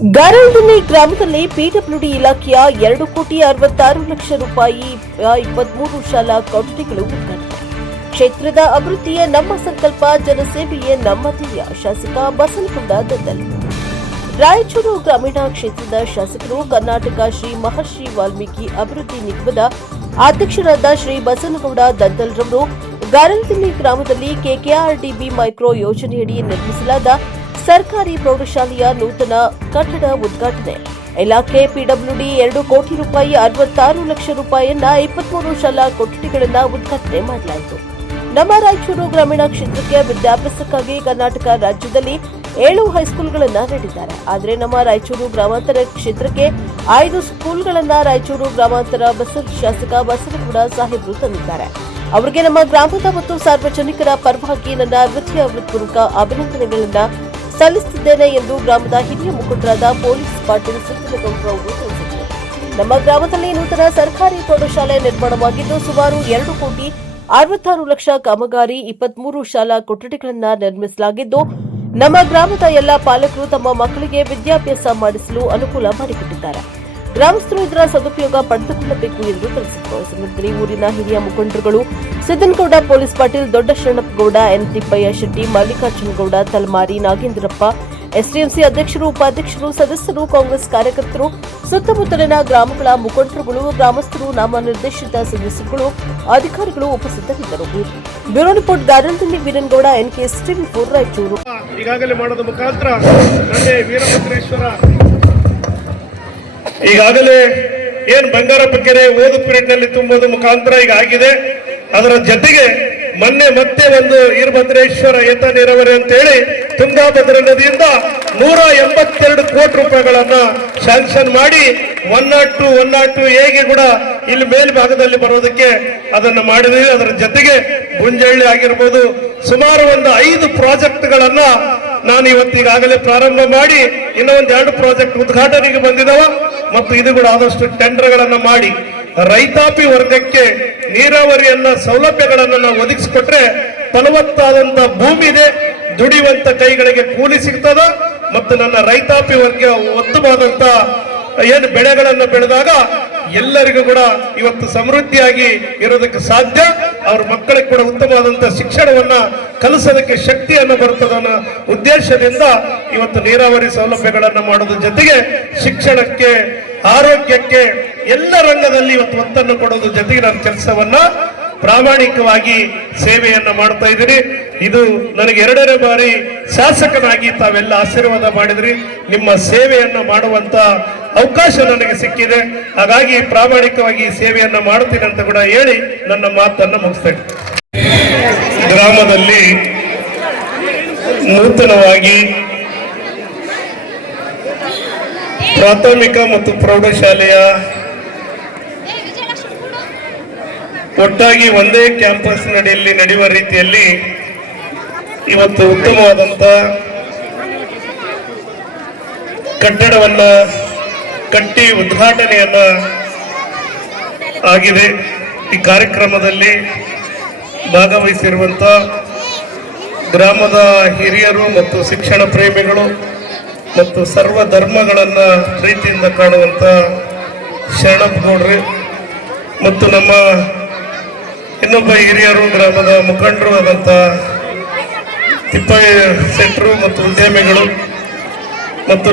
ಗಾರಲ್ದಿನ್ನಿ ಗ್ರಾಮದಲ್ಲಿ ಪಿಡಬ್ಲ್ಯೂಡಿ ಇಲಾಖೆಯ 2,66,00,000 ರೂಪಾಯಿ 23 ಶಾಲಾ ಕೊಠಡಿಗಳು ಉದ್ಘಾಟನೆ. ಕ್ಷೇತ್ರದ ಅಭಿವೃದ್ಧಿಯೇ ನಮ್ಮ ಸಂಕಲ್ಪ, ಜನಸೇವೆಯೇ ನಮ್ಮ ಧ್ಯೇಯ. ಶಾಸಕ ಬಸನಗೌಡ ದದ್ದಲ್. ರಾಯಚೂರು ಗ್ರಾಮೀಣ ಕ್ಷೇತ್ರದ ಶಾಸಕರು ಕರ್ನಾಟಕ ಶ್ರೀ ಮಹರ್ಷಿ ವಾಲ್ಮೀಕಿ ಅಭಿವೃದ್ಧಿ ನಿಗಮದ ಅಧ್ಯಕ್ಷರಾದ ಶ್ರೀ ಬಸನಗೌಡ ದದ್ದಲ್ ರವರು ಗಾರಲ್ದಿನ್ನಿ ಗ್ರಾಮದಲ್ಲಿ ಕೆಕೆಆರ್ಡಿಬಿ ಮೈಕ್ರೋ ಯೋಜನೆಯಡಿ ನಿರ್ಮಿಸಲಾದ ಸರ್ಕಾರಿ ಪ್ರೌಢಶಾಲೆಯ ನೂತನ ಕಟ್ಟಡ ಉದ್ಘಾಟನೆ. ಇಲಾಖೆ ಪಿಡಬ್ಲ್ಯೂಡಿ 2 ಕೋಟಿ ರೂಪಾಯಿ 66 ಲಕ್ಷ ರೂಪಾಯಿಯನ್ನ 23 ಶಾಲಾ ಕೊಠಡಿಗಳನ್ನು ಉದ್ಘಾಟನೆ ಮಾಡಲಾಯಿತು. ನಮ್ಮ ರಾಯಚೂರು ಗ್ರಾಮೀಣ ಕ್ಷೇತ್ರಕ್ಕೆ ವಿದ್ಯಾಭ್ಯಾಸಕ್ಕಾಗಿ ಕರ್ನಾಟಕ ರಾಜ್ಯದಲ್ಲಿ 7 ಹೈಸ್ಕೂಲ್ಗಳನ್ನು ನೀಡಿದ್ದಾರೆ. ಆದರೆ ನಮ್ಮ ರಾಯಚೂರು ಗ್ರಾಮಾಂತರ ಕ್ಷೇತ್ರಕ್ಕೆ 5 ಸ್ಕೂಲ್ಗಳನ್ನು ರಾಯಚೂರು ಗ್ರಾಮಾಂತರ ಶಾಸಕ ಬಸನಗೌಡ ಸಾಹೇಬರು ತಂದಿದ್ದಾರೆ. ಅವರಿಗೆ ನಮ್ಮ ಗ್ರಾಮದ ಮತ್ತು ಸಾರ್ವಜನಿಕರ ಪರವಾಗಿ ನನ್ನ ಹೃದಯಪೂರ್ವಕ ಅಭಿನಂದನೆಗಳನ್ನು ಸಲ್ಲಿಸುತ್ತಿದ್ದೇನೆ ಎಂದು ಗ್ರಾಮದ ಹಿರಿಯ ಮುಖಂಡರಾದ ಪೊಲೀಸ್ ಪಾಟೀಲ್ ಸಿದ್ದನಗೌಡರು ಅವರು ತಿಳಿಸಿದರು. ನಮ್ಮ ಗ್ರಾಮದಲ್ಲಿ ನೂತನ ಸರ್ಕಾರಿ ಪ್ರೌಢಶಾಲೆ ನಿರ್ಮಾಣವಾಗಿದ್ದು ಸುಮಾರು 2 ಕೋಟಿ 66 ಲಕ್ಷ ಕಾಮಗಾರಿ 23 ಶಾಲಾ ಕೊಠಡಿಗಳನ್ನು ನಿರ್ಮಿಸಲಾಗಿದ್ದು ನಮ್ಮ ಗ್ರಾಮದ ಎಲ್ಲ ಪಾಲಕರು ತಮ್ಮ ಮಕ್ಕಳಿಗೆ ವಿದ್ಯಾಭ್ಯಾಸ ಮಾಡಿಸಲು ಅನುಕೂಲ ಮಾಡಿಕೊಟ್ಟಿದ್ದಾರೆ. ಗ್ರಾಮಸ್ಥರು ಇದರ ಸದುಪಯೋಗ ಪಡೆದುಕೊಳ್ಳಬೇಕು ಎಂದು ತಿಳಿಸಿದರು. ಸಮುದ್ರಿ ಊರಿನ ಹಿರಿಯ ಮುಖಂಡರುಗಳು ಸಿದ್ದನಗೌಡ, ಪೊಲೀಸ್ ಪಾಟೀಲ್, ದೊಡ್ಡ ಶರಣಪ್ಪಗೌಡ, ಎನ್ ತಿಪ್ಪಯ್ಯ ಶೆಟ್ಟಿ, ಮಲ್ಲಿಕಾರ್ಜುನಗೌಡ, ತಲಮಾರಿ, ನಾಗೇಂದ್ರಪ್ಪ, ಎಸ್ಡಿಎಂಸಿ ಅಧ್ಯಕ್ಷರು, ಉಪಾಧ್ಯಕ್ಷರು, ಸದಸ್ಯರು, ಕಾಂಗ್ರೆಸ್ ಕಾರ್ಯಕರ್ತರು, ಸುತ್ತಮುತ್ತಲಿನ ಗ್ರಾಮಗಳ ಮುಖಂಡರುಗಳು, ಗ್ರಾಮಸ್ಥರು, ನಾಮನಿರ್ದೇಶಿತ ಸದಸ್ಯರುಗಳು, ಅಧಿಕಾರಿಗಳು ಉಪಸ್ಥಿತರಿದ್ದರು. Bureau report, Garaldinni Veeranagouda, NKS ಟಿವಿ4 ರಾಯಚೂರು. ಈಗಾಗಲೇ ಮಾಡೋದ ಮುಖಾಂತರ ವೀರಭದ್ರೇಶ್ವರ ಈಗಾಗಲೇ ಏನ್ ಬಂಗಾರಪ್ಪ ಕೆರೆ ಓದು ಪೀರಿಯಡ್ ನಲ್ಲಿ ತುಂಬೋದು ಮುಖಾಂತರ ಈಗ ಆಗಿದೆ. ಅದರ ಜೊತೆಗೆ ಮೊನ್ನೆ ಮತ್ತೆ ಒಂದು ವೀರಭದ್ರೇಶ್ವರ ಏತ ನೀರಾವರಿ ಅಂತೇಳಿ ತುಂಗಾಭದ್ರಾ ನದಿಯಿಂದ 182 ಕೋಟಿ ರೂಪಾಯಿಗಳನ್ನ ಶಾಂಕ್ಷನ್ ಮಾಡಿ 102 ಹೇಗೆ ಕೂಡ ಇಲ್ಲಿ ಮೇಲ್ಭಾಗದಲ್ಲಿ ಬರೋದಕ್ಕೆ ಅದನ್ನು ಮಾಡಿದ್ವಿ. ಅದರ ಜೊತೆಗೆ ಗುಂಜಳ್ಳಿ ಆಗಿರ್ಬೋದು, ಸುಮಾರು ಒಂದು 5 ಪ್ರಾಜೆಕ್ಟ್ಗಳನ್ನ ನಾನು ಇವತ್ತೀಗಾಗಲೇ ಪ್ರಾರಂಭ ಮಾಡಿ ಇನ್ನೂ ಒಂದು 2 ಪ್ರಾಜೆಕ್ಟ್ ಉದ್ಘಾಟನೆಗೆ ಬಂದಿದ್ದಾವ ಮತ್ತು ಇದು ಕೂಡ ಆದಷ್ಟು ಟೆಂಡರ್ಗಳನ್ನ ಮಾಡಿ ರೈತಾಪಿ ವರ್ಗಕ್ಕೆ ನೀರಾವರಿಯನ್ನ ಸೌಲಭ್ಯಗಳನ್ನ ನಾವು ಒದಗಿಸಿಕೊಟ್ರೆ ಫಲವತ್ತಾದಂತ ಭೂಮಿ ಇದೆ, ದುಡಿಯುವಂತ ಕೈಗಳಿಗೆ ಕೂಲಿ ಸಿಗ್ತದ ಮತ್ತು ನನ್ನ ರೈತಾಪಿ ವರ್ಗ ಉತ್ತಮವಾದಂತ ಏನು ಬೆಳೆಗಳನ್ನ ಬೆಳೆದಾಗ ಎಲ್ಲರಿಗೂ ಕೂಡ ಇವತ್ತು ಸಮೃದ್ಧಿಯಾಗಿ ಇರೋದಕ್ಕೆ ಸಾಧ್ಯ. ಅವ್ರ ಮಕ್ಕಳಿಗೆ ಕೂಡ ಉತ್ತಮವಾದಂತ ಶಿಕ್ಷಣವನ್ನ ಕಲಿಸೋದಕ್ಕೆ ಶಕ್ತಿಯನ್ನು ಬರ್ತದ ಅನ್ನೋ ಉದ್ದೇಶದಿಂದ ಇವತ್ತು ನೀರಾವರಿ ಸೌಲಭ್ಯಗಳನ್ನ ಮಾಡೋದ್ರ ಜೊತೆಗೆ ಶಿಕ್ಷಣಕ್ಕೆ, ಆರೋಗ್ಯಕ್ಕೆ ಎಲ್ಲ ರಂಗದಲ್ಲಿ ಇವತ್ತು ಒತ್ತನ್ನು ಕೊಡೋದ್ರ ಜೊತೆಗೆ ನನ್ನ ಕೆಲಸವನ್ನ ಪ್ರಾಮಾಣಿಕವಾಗಿ ಸೇವೆಯನ್ನ ಮಾಡ್ತಾ ಇದ್ದೀರಿ. ಇದು ನನಗೆ 2ನೇ ಬಾರಿ ಶಾಸಕನಾಗಿ ತಾವೆಲ್ಲ ಆಶೀರ್ವಾದ ಮಾಡಿದ್ರಿ. ನಿಮ್ಮ ಸೇವೆಯನ್ನ ಮಾಡುವಂತ ಅವಕಾಶ ನನಗೆ ಸಿಕ್ಕಿದೆ. ಹಾಗಾಗಿ ಪ್ರಾಮಾಣಿಕವಾಗಿ ಸೇವೆಯನ್ನ ಮಾಡ್ತೀನಿ ಅಂತ ಕೂಡ ಹೇಳಿ ನನ್ನ ಮಾತನ್ನ ಮುಗಿಸ್ತೇನೆ. ಗ್ರಾಮದಲ್ಲಿ ನೂತನವಾಗಿ ಪ್ರಾಥಮಿಕ ಮತ್ತು ಪ್ರೌಢಶಾಲೆಯ ಒಟ್ಟಾಗಿ ಒಂದೇ ಕ್ಯಾಂಪಸ್ ನಡಿಯಲ್ಲಿ ನಡೆಯುವ ರೀತಿಯಲ್ಲಿ ಇವತ್ತು ಉತ್ತಮವಾದಂತ ಕಟ್ಟಡವನ್ನ ಕಟ್ಟಿ ಉದ್ಘಾಟನೆಯನ್ನ ಆಗಿದೆ. ಈ ಕಾರ್ಯಕ್ರಮದಲ್ಲಿ ಭಾಗವಹಿಸಿರುವಂತ ಗ್ರಾಮದ ಹಿರಿಯರು ಮತ್ತು ಶಿಕ್ಷಣ ಪ್ರೇಮಿಗಳು ಮತ್ತು ಸರ್ವ ಧರ್ಮಗಳನ್ನ ಪ್ರೀತಿಯಿಂದ ಕಾಣುವಂತ ಶರಣಪ್ಪಗೌಡ್ರು ಮತ್ತು ನಮ್ಮ ಇನ್ನೊಬ್ಬ ಹಿರಿಯರು ಗ್ರಾಮದ ಮುಖಂಡರು ಆದಂತ ತಿಪ್ಪಯ್ಯ ಶೆಟ್ರು ಮತ್ತು ಉದ್ಯಮಿಗಳು ಮತ್ತು